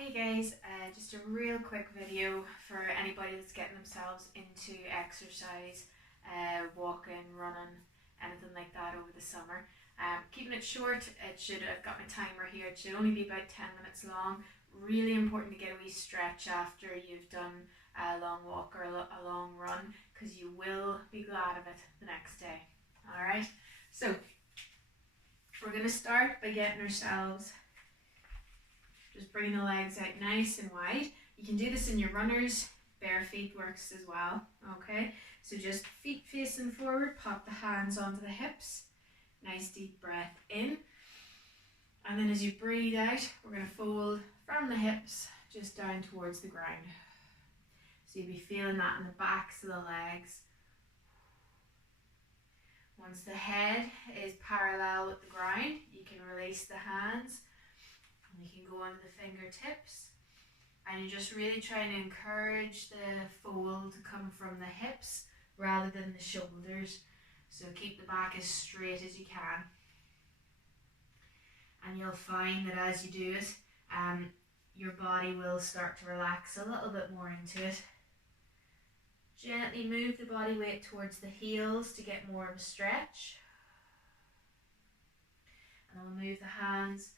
Hey guys, just a real quick video for anybody that's getting themselves into exercise, walking, running, anything like that over the summer. Keeping it short, I've got my timer here, it should only be about 10 minutes long. Really important to get a wee stretch after you've done a long walk or a long run, because you will be glad of it the next day. Alright, so we're going to start by getting ourselves, just bring the legs out nice and wide. You can do this in your runners, bare feet works as well, okay? So just feet facing forward, pop the hands onto the hips, nice deep breath in. And then as you breathe out, we're going to fold from the hips just down towards the ground. So you'll be feeling that in the backs of the legs. Once the head is parallel with the ground, you can release the hands. You can go onto the fingertips, and you're just really trying to encourage the fold to come from the hips rather than the shoulders. So keep the back as straight as you can. And you'll find that as you do it, your body will start to relax a little bit more into it. Gently move the body weight towards the heels to get more of a stretch. And we'll move the hands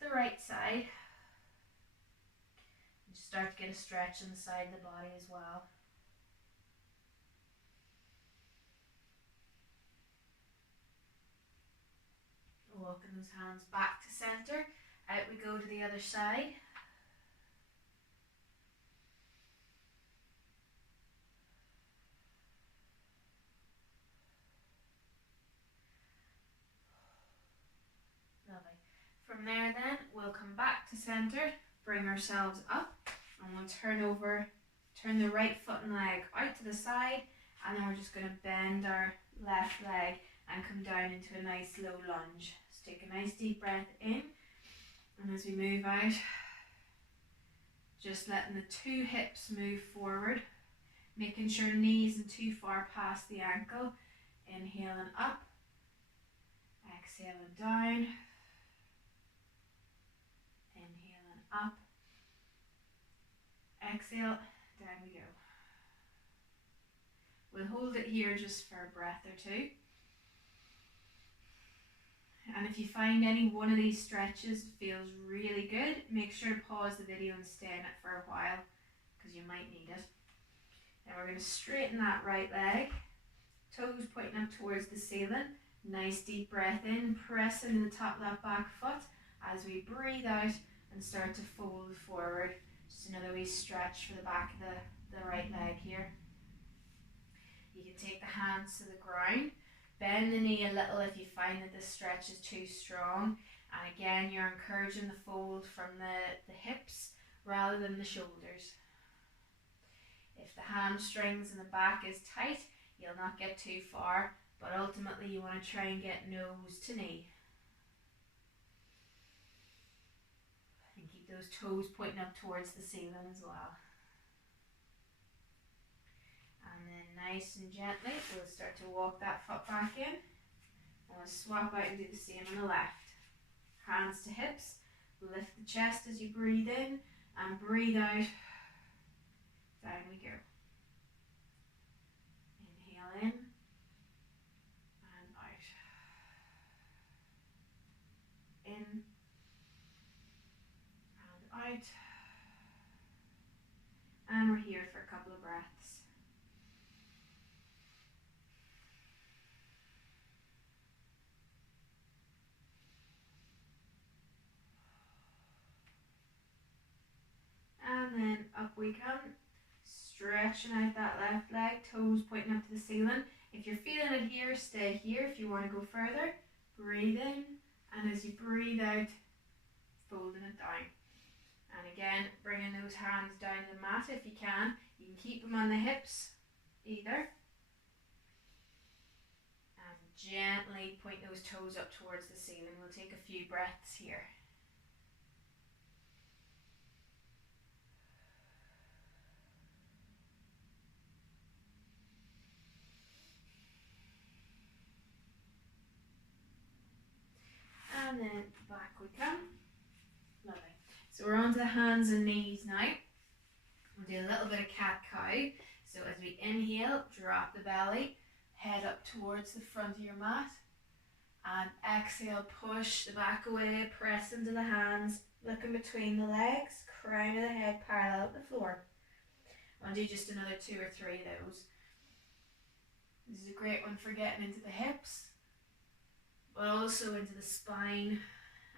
to the right side. And start to get a stretch on the side of the body as well. Walking those hands back to center. Out we go to the other side. Lovely. From there then, we'll come back to center, bring ourselves up, and we'll turn the right foot and leg out to the side, and then we're just going to bend our left leg and come down into a nice low lunge. So take a nice deep breath in, and as we move out, just letting the two hips move forward, making sure knees isn't too far past the ankle. Inhaling up, exhaling down, inhaling up, exhale, down we go. We'll hold it here just for a breath or two. And if you find any one of these stretches feels really good, make sure to pause the video and stay in it for a while, because you might need it. Now we're going to straighten that right leg, toes pointing up towards the ceiling. Nice deep breath in, press into the top of that back foot as we breathe out and start to fold forward. Just another wee stretch for the back of the right leg here. You can take the hands to the ground. Bend the knee a little if you find that this stretch is too strong. And again, you're encouraging the fold from the hips rather than the shoulders. If the hamstrings and the back is tight, you'll not get too far, but ultimately you want to try and get nose to knee. And keep those toes pointing up towards the ceiling as well. And then nice and gently, we'll start to walk that foot back in. And we'll swap out and do the same on the left. Hands to hips, lift the chest as you breathe in, and breathe out. Down we go. Inhale in, and out. In, and out. And we're here for a couple of breaths. And then up we come, stretching out that left leg, toes pointing up to the ceiling. If you're feeling it here, stay here. If you want to go further, breathe in, and as you breathe out, folding it down. And again, bringing those hands down to the mat if you can. You can keep them on the hips, either. And gently point those toes up towards the ceiling. We'll take a few breaths here. And then back we come. Lovely. So we're on to the hands and knees now. We'll do a little bit of cat-cow. So as we inhale, drop the belly, head up towards the front of your mat. And exhale, push the back away, press into the hands, looking between the legs, crown of the head parallel with the floor. I'll do just another 2 or 3 of those. This is a great one for getting into the hips, but also into the spine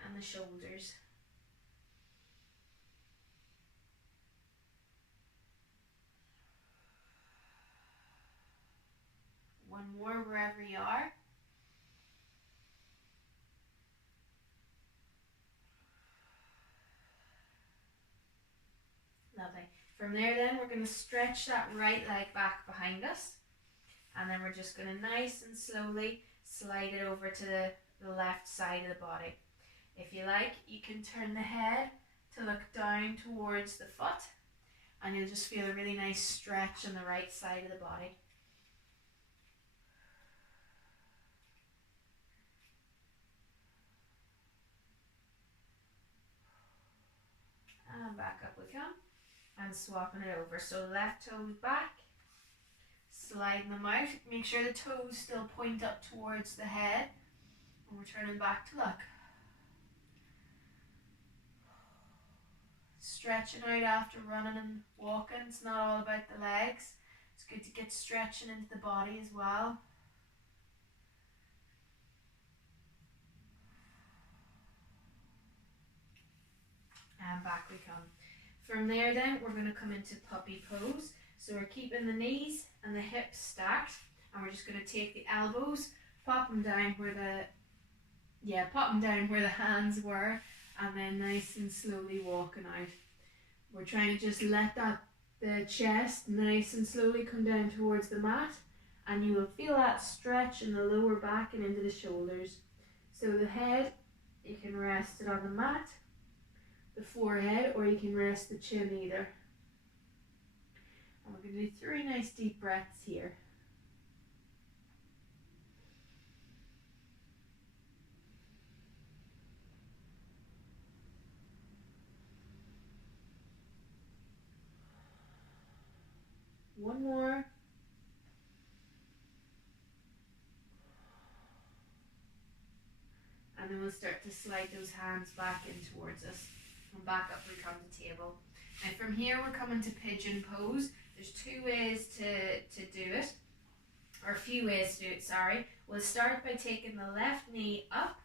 and the shoulders. One more wherever you are. Lovely. From there then, we're going to stretch that right leg back behind us. And then we're just going to nice and slowly slide it over to the left side of the body. If you like, you can turn the head to look down towards the foot. And you'll just feel a really nice stretch on the right side of the body. And back up we come. And swapping it over. So left toes back. Sliding them out. Make sure the toes still point up towards the head. And we're turning back to look. Stretching out after running and walking. It's not all about the legs. It's good to get stretching into the body as well. And back we come. From there then, we're going to come into puppy pose. So we're keeping the knees and the hips stacked, and we're just going to take the elbows, pop them down where the hands were, and then nice and slowly walking out. We're trying to just let the chest nice and slowly come down towards the mat, and you will feel that stretch in the lower back and into the shoulders. So the head, you can rest it on the mat, the forehead, or you can rest the chin either. And we're going to do 3 nice deep breaths here. One more. And then we'll start to slide those hands back in towards us. And back up we come to table. And from here we're coming to pigeon pose. There's 2 ways to do it. Or a few ways to do it, sorry. We'll start by taking the left knee up.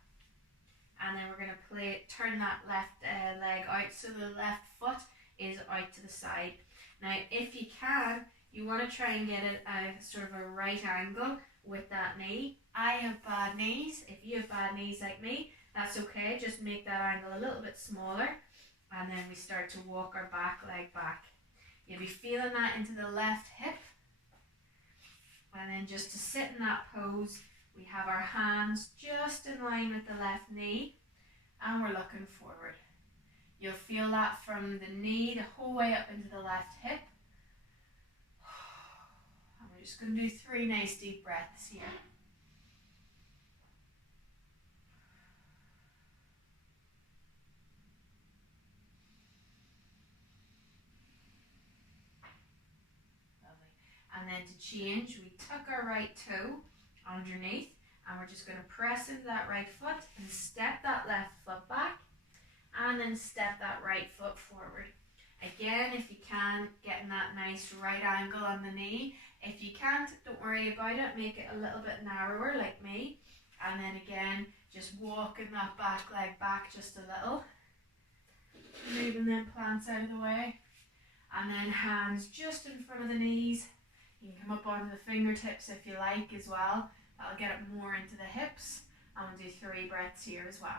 And then we're going to turn that left leg out so the left foot is out to the side. Now if you can, you want to try and get it a sort of a right angle with that knee. I have bad knees. If you have bad knees like me, that's okay. Just make that angle a little bit smaller. And then we start to walk our back leg back. You'll be feeling that into the left hip. And then just to sit in that pose, we have our hands just in line with the left knee. And we're looking forward. You'll feel that from the knee the whole way up into the left hip. And we're just going to do 3 nice deep breaths here. And then to change, we tuck our right toe underneath, and we're just going to press into that right foot and step that left foot back, and then step that right foot forward. Again, if you can, getting that nice right angle on the knee. If you can't, don't worry about it. Make it a little bit narrower like me. And then again, just walking that back leg back just a little. Moving them plants out of the way. And then hands just in front of the knees. You can come up onto the fingertips if you like as well. That'll get it more into the hips. And we'll do 3 breaths here as well.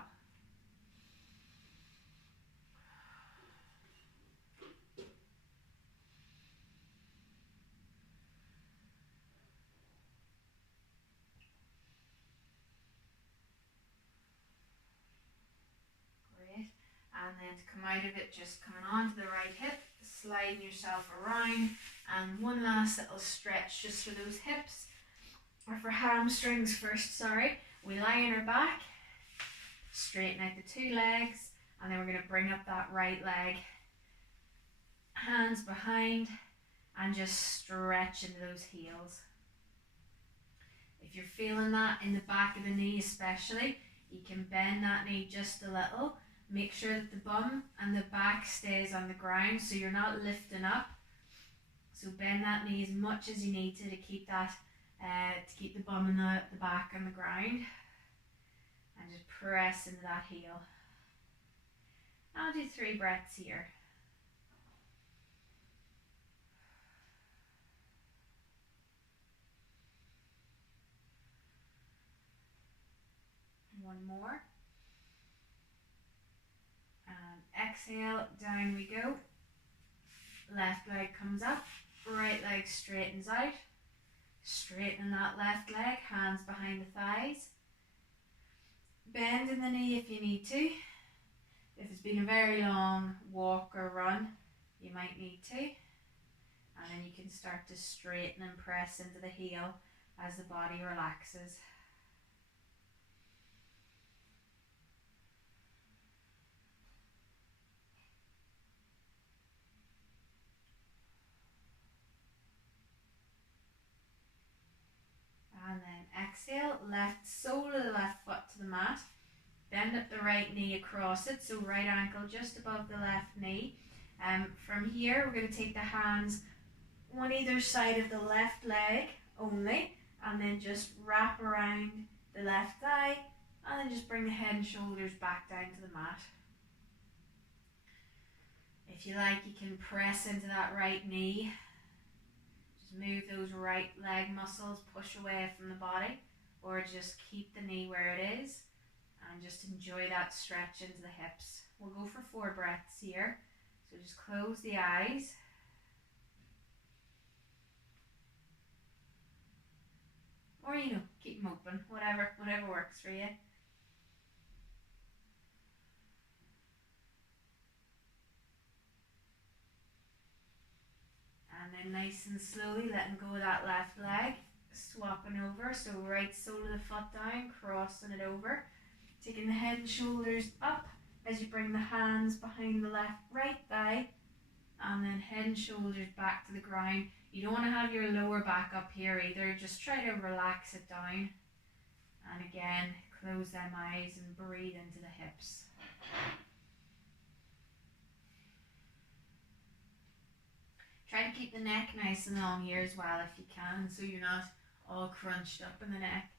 Great. And then to come out of it, just coming onto the right hip, sliding yourself around, and one last little stretch just for those hips, or for hamstrings first, sorry. We lie on our back, straighten out the 2 legs, And then we're going to bring up that right leg, hands behind, and just stretch into those heels. If you're feeling that in the back of the knee especially, you can bend that knee just a little. Make sure that the bum and the back stays on the ground so you're not lifting up. So bend that knee as much as you need to keep that, to keep the bum and the back on the ground. And just press into that heel. I'll do 3 breaths here. One more. And exhale, down we go. Left leg comes up, right leg straightens out. Straighten that left leg, hands behind the thighs. Bend in the knee if you need to. If it's been a very long walk or run, you might need to. And then you can start to straighten and press into the heel as the body relaxes. And then exhale, left sole of the left foot to the mat. Bend up the right knee across it, so right ankle just above the left knee. From here, we're going to take the hands on either side of the left leg only, and then just wrap around the left thigh, and then just bring the head and shoulders back down to the mat. If you like, you can press into that right knee. Just move those right leg muscles, push away from the body, or just keep the knee where it is and just enjoy that stretch into the hips. We'll go for 4 breaths here. So just close the eyes. Or, keep them open, whatever works for you. And then nice and slowly letting go of that left leg, swapping over, so right sole of the foot down, crossing it over, taking the head and shoulders up as you bring the hands behind the right thigh, and then head and shoulders back to the ground. You don't want to have your lower back up here either, just try to relax it down. And again, close them eyes and breathe into the hips. Try to keep the neck nice and long here as well if you can, so you're not all crunched up in the neck.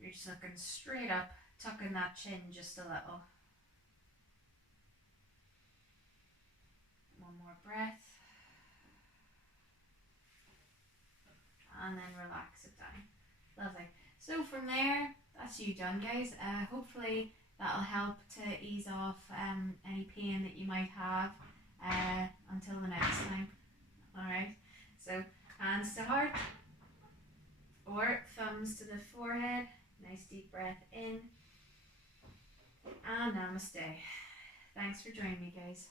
You're just looking straight up, tucking that chin just a little. One more breath. And then relax it down. Lovely. So from there, that's you done, guys. Hopefully that'll help to ease off any pain that you might have until the next time. Alright, so hands to heart or thumbs to the forehead. Nice deep breath in. And namaste. Thanks for joining me, guys.